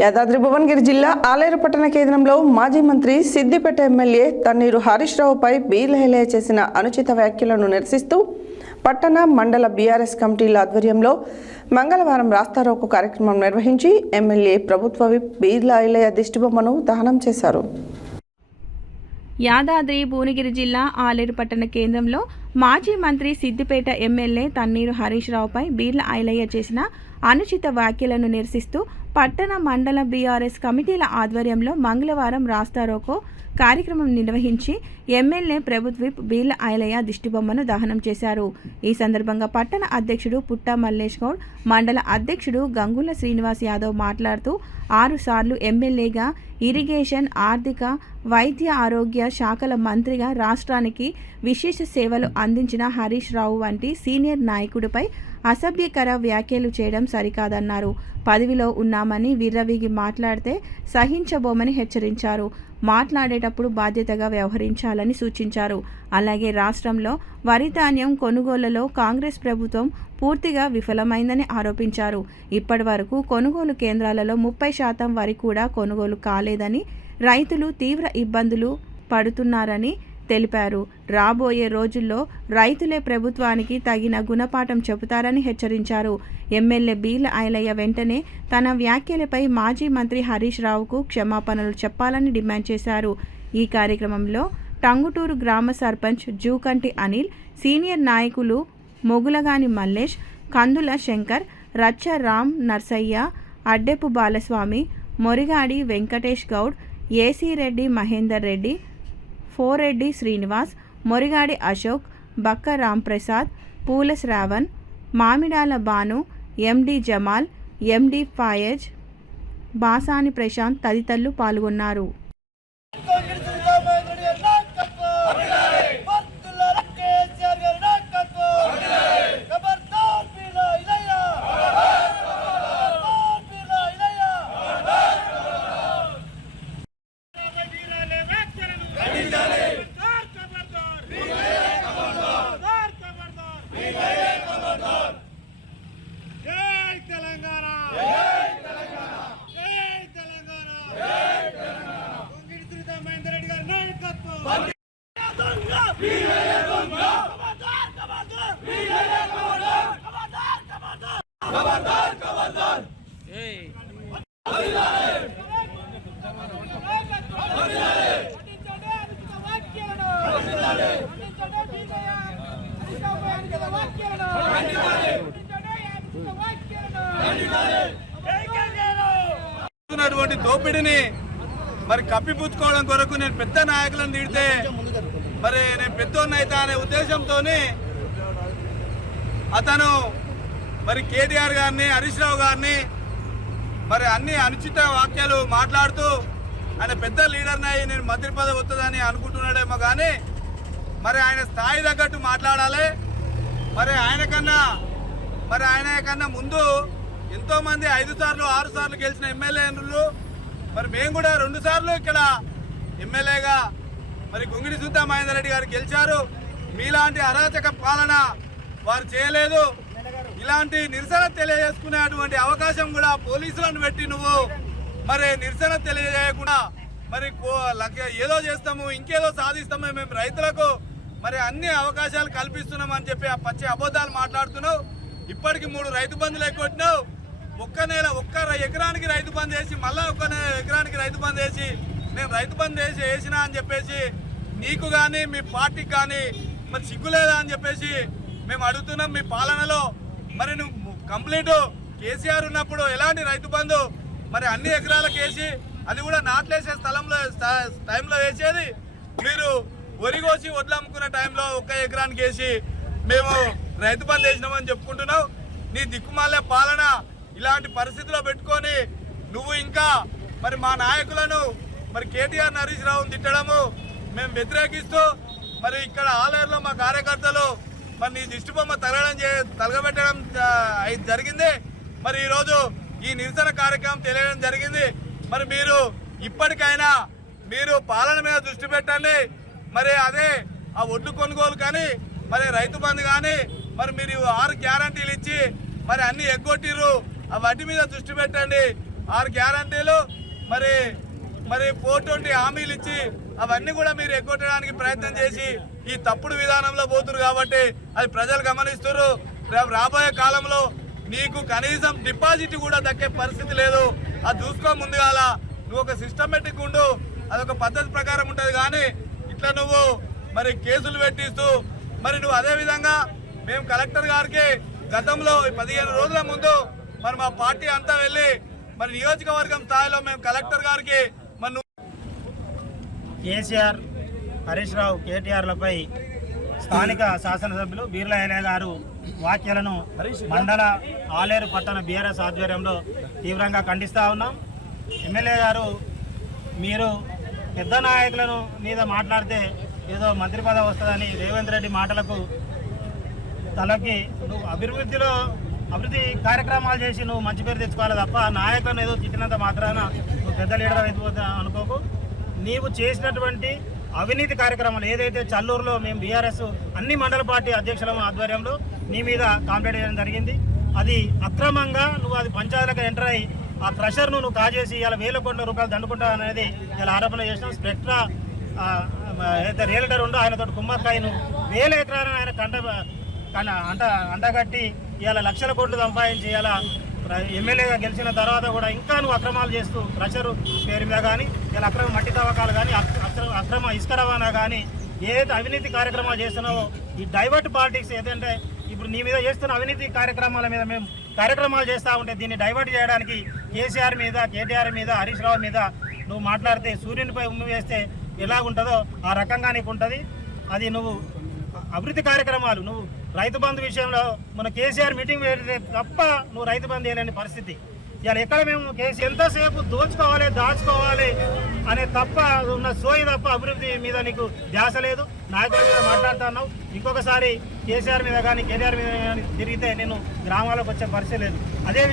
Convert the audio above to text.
యాదాద్రి భువనగిరి జిల్లా ఆలేరు పట్టణ కేంద్రంలో మాజీ మంత్రి సిద్దిపేట ఎమ్మెల్యే తన్నీరు హరీష్ రావుపై బీలహెలే చేసిన అనుచిత వ్యాఖ్యలను నిరసిస్తూ పట్టణ మండల బీఆర్ఎస్ కమిటీల ఆధ్వర్యంలో మంగళవారం రాస్తారోకో కార్యక్రమం నిర్వహించి ఎమ్మెల్యే ప్రభుత్వ విప్ బీలహెలే దిష్టిబొమ్మను దహనం చేశారు. యాదాద్రి భువనగిరి జిల్లా ఆలేరు పట్టణ కేంద్రంలో మాజీ మంత్రి సిద్దిపేట ఎమ్మెల్యే తన్నీరు హరీష్ రావుపై బీర్ల ఐలయ్య చేసిన అనుచిత వ్యాఖ్యలను నిరసిస్తూ పట్టణ మండల బీఆర్ఎస్ కమిటీల ఆధ్వర్యంలో మంగళవారం రాస్తారోకో కార్యక్రమం నిర్వహించి ఎమ్మెల్యే ప్రభుత్వ విప్ బీర్ల ఐలయ్య దిష్టిబొమ్మను దహనం చేశారు. ఈ సందర్భంగా పట్టణ అధ్యక్షుడు పుట్ట మల్లేష్ గౌడ్, మండల అధ్యక్షుడు గంగుల శ్రీనివాస్ యాదవ్ మాట్లాడుతూ 6 సార్లు ఎమ్మెల్యేగా, ఇరిగేషన్, ఆర్థిక, వైద్య ఆరోగ్య శాఖల మంత్రిగా రాష్ట్రానికి విశేష సేవలు అందించిన హరీష్ రావు వంటి సీనియర్ నాయకుడిపై అసభ్యకర వ్యాఖ్యలు చేయడం సరికాదన్నారు. పదవిలో ఉన్నామని విర్రవీగి మాట్లాడితే సహించబోమని హెచ్చరించారు. మాట్లాడేటప్పుడు బాధ్యతగా వ్యవహరించాలని సూచించారు. అలాగే రాష్ట్రంలో వరి ధాన్యం కొనుగోలులో కాంగ్రెస్ ప్రభుత్వం పూర్తిగా విఫలమైందని ఆరోపించారు. ఇప్పటి వరకు కొనుగోలు కేంద్రాలలో 30% వరి కూడా కొనుగోలు కాలేదని, రైతులు తీవ్ర ఇబ్బందులు పడుతున్నారని తెలిపారు. రాబోయే రోజుల్లో రైతులే ప్రభుత్వానికి తగిన గుణపాఠం చెబుతారని హెచ్చరించారు. ఎమ్మెల్యే బీర్ల ఐలయ్య వెంటనే తన వ్యాఖ్యలపై మాజీ మంత్రి హరీష్ రావుకు క్షమాపణలు చెప్పాలని డిమాండ్ చేశారు. ఈ కార్యక్రమంలో టంగుటూరు గ్రామ సర్పంచ్ జూకంటి అనిల్, సీనియర్ నాయకులు మొగులగాని మల్లేష్, కందుల శంకర్, రచ్చ రామ్ నర్సయ్య, అడ్డెపు బాలస్వామి, మొరిగాడి వెంకటేష్ గౌడ్, ఏసీ రెడ్డి మహేందర్ రెడ్డి, ఫోరెడ్డి శ్రీనివాస్, మొరిగాడి అశోక్, బక్క రాంప్రసాద్, పూల శ్రావణ్, మామిడాల బాను, ఎండి జమాల్, ఎండి ఫాయజ్, బాసాని ప్రశాంత్ తదితరులు పాల్గొన్నారు. దోపిడిని మరి కప్పిపుచ్చుకోవడం కొరకు నేను పెద్ద నాయకులను తిడితే మరి నేను పెద్దోన్ని అవుతా అనే ఉద్దేశంతో అతను మరి కేటీఆర్ గారిని, హరీష్ రావు గారిని మరి అన్ని అనుచిత వాక్యాలు మాట్లాడుతూ ఆయన పెద్ద లీడర్ని అయ్యి నేను మంత్రి పదవి వస్తుందని అనుకుంటున్నాడేమో కానీ మరి ఆయన స్థాయి తగ్గట్టు మాట్లాడాలి. మరి ఆయన కన్నా ముందు ఎంతోమంది 5 సార్లు 6 సార్లు గెలిచిన ఎమ్మెల్యేలు, మరి మేము కూడా 2 సార్లు ఇక్కడ ఎమ్మెల్యేగా మరి గొంగిడి సుద్దా మహేందర్ రెడ్డి గారు గెలిచారు. మీలాంటి అరాచక పాలన వారు చేయలేదు. ఇలాంటి నిరసన తెలియజేసుకునేటువంటి అవకాశం కూడా పోలీసులను పెట్టి నువ్వు మరి నిరసన తెలియజేయకుండా మరి ఏదో చేస్తాము, ఇంకేదో సాధిస్తాము, మేము రైతులకు మరి అన్ని అవకాశాలు కల్పిస్తున్నామని చెప్పి ఆ పచ్చి అబద్ధాలు మాట్లాడుతున్నావు. ఇప్పటికి 3 రైతు బంధులు ఎక్కొట్టినావు. ఒక్క ఎకరానికి రైతు బంధు వేసి మళ్ళా ఒక్క ఎకరానికి రైతు బంధు వేసి నేను రైతు బంధు వేసినా అని చెప్పేసి నీకు కానీ మీ పార్టీకి కానీ మరి సిగ్గులేదా అని చెప్పేసి మేము అడుగుతున్నాం. మీ పాలనలో మరి నువ్వు కంప్లీట్ కేసీఆర్ ఉన్నప్పుడు ఎలాంటి రైతు బంధు మరి అన్ని ఎకరాలకు వేసి అది కూడా నాట్లేసే టైంలో వేసేది, మీరు వరి కోసి వడ్లు అమ్ముకునే టైంలో 1 ఎకరానికి వేసి మేము రైతు బంధు వేసినామని చెప్పుకుంటున్నావు. నీ దిక్కుమాలే పాలన ఇలాంటి పరిస్థితిలో పెట్టుకొని నువ్వు ఇంకా మరి మా నాయకులను మరి కేటీఆర్ హరీష్ రావును తిట్టడము మేము వ్యతిరేకిస్తూ మరి ఇక్కడ ఆలేరులో మా కార్యకర్తలు మరి నీ దిష్టిబొమ్మ తలగబెట్టడం జరిగింది. మరి ఈరోజు ఈ నిరసన కార్యక్రమం తెలియడం జరిగింది. మరి మీరు ఇప్పటికైనా మీరు పాలన మీద దృష్టి పెట్టండి. మరి అదే ఆ ఒడ్లు కొనుగోలు కానీ మరి రైతు బంధు కానీ మరి మీరు 6 గ్యారంటీలు ఇచ్చి మరి అన్ని ఎగ్గొట్టిర్రు. వాటి మీద దృష్టి పెట్టండి. 6 గ్యారంటీలు మరి మరి 420 హామీలు ఇచ్చి అవన్నీ కూడా మీరు ఎగ్గొట్టడానికి ప్రయత్నం చేసి ఈ తప్పుడు విధానంలో పోతున్నారు కాబట్టి అది ప్రజలు గమనిస్తున్నారు. రాబోయే కాలంలో నీకు కనీసం డిపాజిట్ కూడా దక్కే పరిస్థితి లేదు. అది చూసుకో ముందుగాల నువ్వు ఒక సిస్టమేటిక్ ఉండు, అదొక పద్ధతి ప్రకారం ఉంటుంది. కానీ ఇట్లా నువ్వు మరి కేసులు పెట్టిస్తూ మరి నువ్వు అదే విధంగా మేము కలెక్టర్ గారికి గతంలో 15 రోజుల ముందు మరి మా పార్టీ అంతా వెళ్ళి మరి నియోజకవర్గం స్థాయిలో మేము కలెక్టర్ గారికి మరి కేసీఆర్, హరీష్ రావు, కేటీఆర్లపై స్థానిక శాసనసభ్యులు బీర్లా ఎలయ్య గారు వ్యాఖ్యలను మండల ఆలేరు పట్టణ బీఆర్ఎస్ ఆధ్వర్యంలో తీవ్రంగా ఖండిస్తూ ఉన్నాం. ఎమ్మెల్యే గారు, మీరు పెద్ద నాయకులను మీద మాట్లాడితే ఏదో మంత్రి పదవి వస్తుందని రేవంత్ రెడ్డి మాటలకు తలకి నువ్వు అభివృద్ధి కార్యక్రమాలు చేసి నువ్వు మంచి పేరు తెచ్చుకోవాలి తప్ప నాయకులను ఏదో తిట్టినంత మాత్రాన నువ్వు పెద్ద లీడర్ అయిపోతా అనుకోకు. నీవు చేసినటువంటి అవినీతి కార్యక్రమాలు ఏదైతే చల్లూరులో మేము బీఆర్ఎస్ అన్ని మండల పార్టీ అధ్యక్షుల ఆధ్వర్యంలో నీ మీద కంప్లైంట్ చేయడం జరిగింది. అది అక్రమంగా నువ్వు అది పంచాయతీలకు ఎంటర్ అయ్యి ఆ క్రషర్ను నువ్వు కాజేసి ఇలా 1000 కోట్ల రూపాయలు దండుకుంటా అనేది ఇలా ఆరోపణ చేసినాం. స్పెక్ట్రా ఏదైతే రియల్టర్ ఉందో ఆయనతో కుమ్మక్కాయను 1000 ఎకరాలను ఆయన అంటగట్టి ఇవాళ లక్షల కోట్లు సంపాదించి ఇలా ఎమ్మెల్యేగా గెలిచిన తర్వాత కూడా ఇంకా నువ్వు అక్రమాలు చేస్తూ క్రషర్ పేరు మీద కానీ ఇలా అక్రమ మట్టి తవ్వకాలు కానీ అక్రమ ఇసుక రవాణా కానీ ఏదైతే అవినీతి కార్యక్రమాలు చేస్తున్నావో ఈ డైవర్ట్ పాలిటిక్స్ ఏదంటే ఇప్పుడు నీ మీద చేస్తున్న అవినీతి కార్యక్రమాల మీద మేము కార్యక్రమాలు చేస్తూ ఉంటే దీన్ని డైవర్ట్ చేయడానికి కేసీఆర్ మీద, కేటీఆర్ మీద, హరీష్ రావు మీద నువ్వు మాట్లాడితే సూర్యునిపై ఉమ్మి వేస్తే ఎలాగుంటుందో ఆ రకంగా నీకు ఉంటుంది. అది నువ్వు అభివృద్ధి కార్యక్రమాలు నువ్వు రైతు బంధు విషయంలో మన కేసీఆర్ మీటింగ్ పెడితే తప్ప నువ్వు రైతు బంధు వేయలేని పరిస్థితి. ఇవాళ ఎక్కడ మేము ఎంతసేపు దోచుకోవాలి, దాచుకోవాలి అనే తప్ప ఉన్న సోయి తప్ప అభివృద్ధి మీద నీకు ధ్యాస లేదు. నాయకుల మీద మాట్లాడుతున్నావు. ఇంకొకసారి కేసీఆర్ మీద కానీ కేటీఆర్ మీద కానీ తిరిగితే నేను గ్రామాలకు వచ్చే పరిస్థితి లేదు. అదే